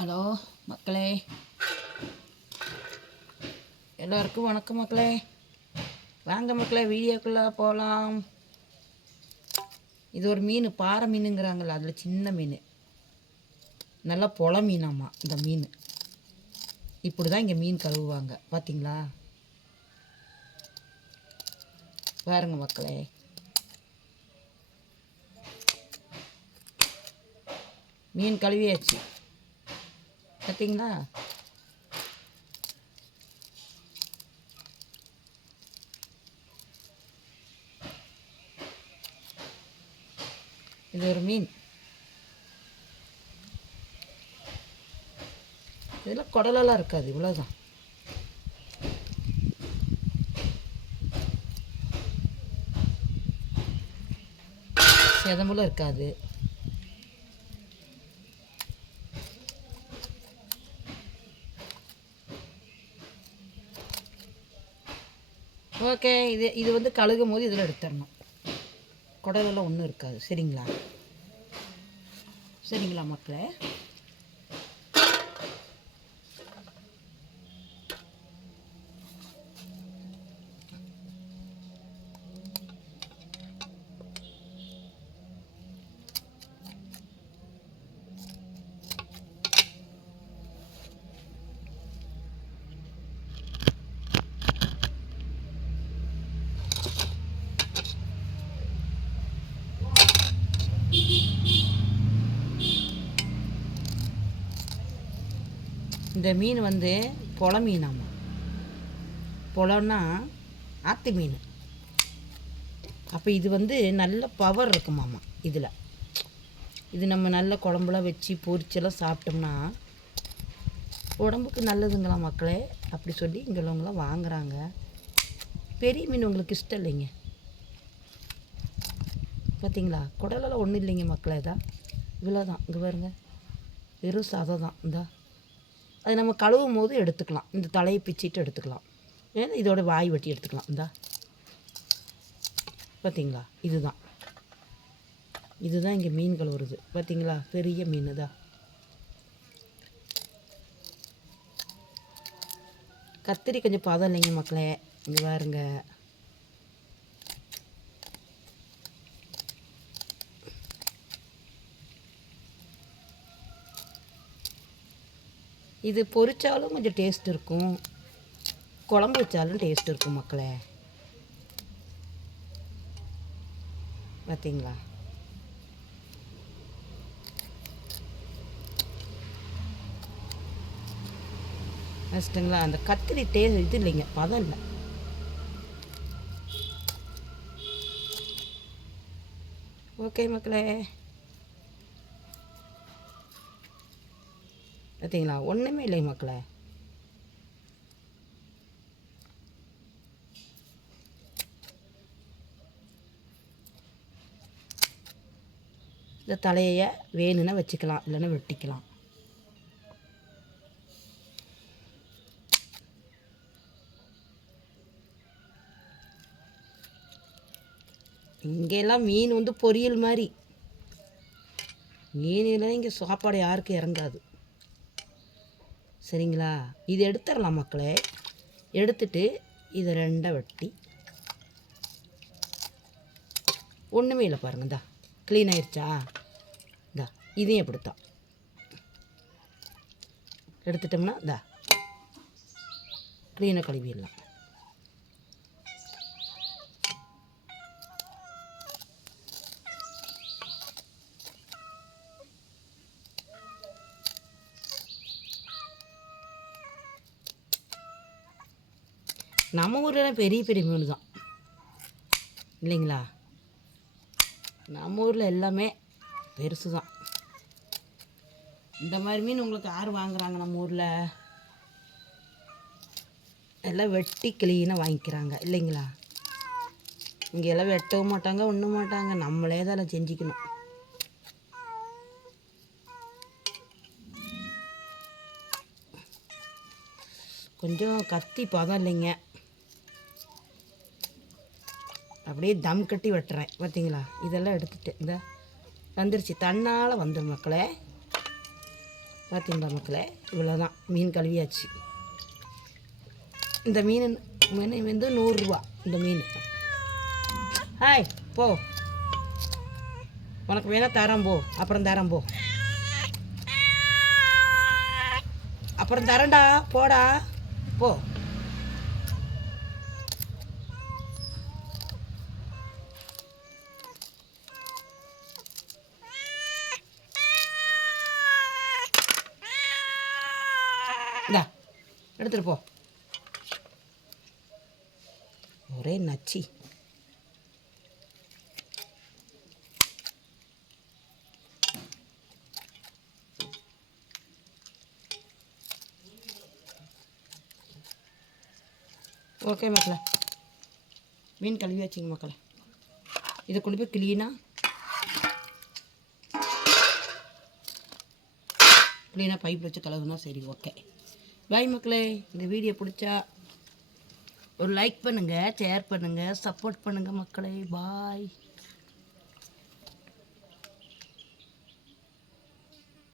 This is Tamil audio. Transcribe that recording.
ஹலோ மக்களே, எல்லோருக்கும் வணக்கம் மக்களே. வாங்க மக்களே, வீடியோக்குள்ளே போகலாம். இது ஒரு மீன், பாறை மீனுங்கிறாங்கள, அதில் சின்ன மீன், நல்லா பொல மீனாம்மா. இந்த மீன் இப்படி தான் இங்கே மீன் கழுவுவாங்க, பார்த்தீங்களா? பாருங்க மக்களே, மீன் கழுவியாச்சு, பார்த்தீங்களா? இது ஒரு மீன். இதில் குடலெல்லாம் இருக்காது, இவ்வளோதான். செதம்புல இருக்காது. ஓகே, இது வந்து கழுகும் போது இதில் எடுத்துடணும். குடலெல்லாம் ஒன்றும் இருக்காது. சரிங்களா? சரிங்களா மக்களே? இந்த மீன் வந்து பொல மீனாம்மா. பொலன்னா ஆற்று மீன். அப்போ இது வந்து நல்ல பவர் இருக்குமாம்மா இதில். இது நம்ம நல்ல குழம்புலாம் வச்சு பொரிச்செல்லாம் சாப்பிட்டோம்னா உடம்புக்கு நல்லதுங்களாம் மக்களே. அப்படி சொல்லி இங்கே உள்ளவங்களாம் வாங்குகிறாங்க. பெரிய மீன் உங்களுக்கு இஷ்டம் இல்லைங்க, பார்த்தீங்களா? குடலெல்லாம் ஒன்றும் இல்லைங்க மக்களே. தான் இவ்வளோதான். இங்கே பாருங்க, வெறும் சதை தான். இந்தா அது நம்ம கழுவும் போது எடுத்துக்கலாம். இந்த தலையை பிச்சிட்டு எடுத்துக்கலாம். ஏன்னா இதோட வாய் வெட்டி எடுத்துக்கலாம். இந்தா பார்த்தீங்களா? இதுதான் இங்கே மீன் கழுவுறது. பார்த்தீங்களா? பெரிய மீன் தான். கத்திரி கொஞ்சம் பதம் இல்லைங்க மக்களே. இங்கே பாருங்க, இது பொரிச்சாலும் கொஞ்சம் டேஸ்ட் இருக்கும், குழம்பு வச்சாலும் டேஸ்ட் இருக்கும் மக்களே. பார்த்தீங்களா? ஃபஸ்ட்டுங்களா, அந்த கத்திரி இது இல்லைங்க, பதம் இல்லை. ஓகே மக்களே, பார்த்தீங்களா? ஒன்றுமே இல்லை மக்களே. இந்த தலையை வேணும்னா வச்சுக்கலாம், இல்லைன்னா வெட்டிக்கலாம். இங்கெல்லாம் மீன் வந்து பொரியல் மாதிரி. மீனில் இங்கே சாப்பாடு யாருக்கும் இறங்காது. சரிங்களா? இது எடுத்துடலாம் மக்களே. எடுத்துட்டு இதை ரெண்டாக வெட்டி, ஒன்றுமே இல்லை பாருங்க, இந்தா க்ளீன் ஆயிடுச்சா? இந்தா இதையும் எப்படித்தான் எடுத்துட்டோம்னா இந்தா க்ளீனாக கழுவிடலாம். நம்ம ஊரில் பெரிய பெரிய மீன் தான் இல்லைங்களா? நம்ம ஊரில் எல்லாமே பெருசு தான். இந்த மாதிரி மீன் உங்களுக்கு யார் வாங்குறாங்க? நம்ம ஊரில் எல்லாம் வெட்டி கிளீனாக வாங்கிக்கிறாங்க இல்லைங்களா? இங்கே எல்லாம் வெட்டவும் மாட்டாங்க, ஒன்றும் மாட்டாங்க. நம்மளே தான் செஞ்சுக்கணும். கொஞ்சம் கத்தி பதம் இல்லைங்க, அப்படியே தம் கட்டி வெட்டுறேன். பார்த்தீங்களா? இதெல்லாம் எடுத்துகிட்டு இந்த வந்துருச்சு, தன்னால் வந்துடும் மக்களே. பார்த்தீங்களா மக்களே, இவ்வளோதான். மீன் கழுவியாச்சு. இந்த மீன் வந்து 100 ரூபா இந்த மீன். ஹாய் போ, உனக்கு வேணால் தரேன் போ, அப்புறம் தரேன் போ, அப்புறம் தரேன்டா போடா போ. இந்தா எடுத்துகிட்டு போ. ஒரே நச்சி. ஓகே மக்களே, மீன் கழுவி வச்சுங்க மக்களே. இதை கொண்டு போய் க்ளீனாக பைப்பில் வச்சு கழுவுனா சரி. ஓகே பாய் மக்களே. இந்த வீடியோ பிடிச்சா ஒரு லைக் பண்ணுங்கள், ஷேர் பண்ணுங்கள், சப்போர்ட் பண்ணுங்கள் மக்களே. பாய்.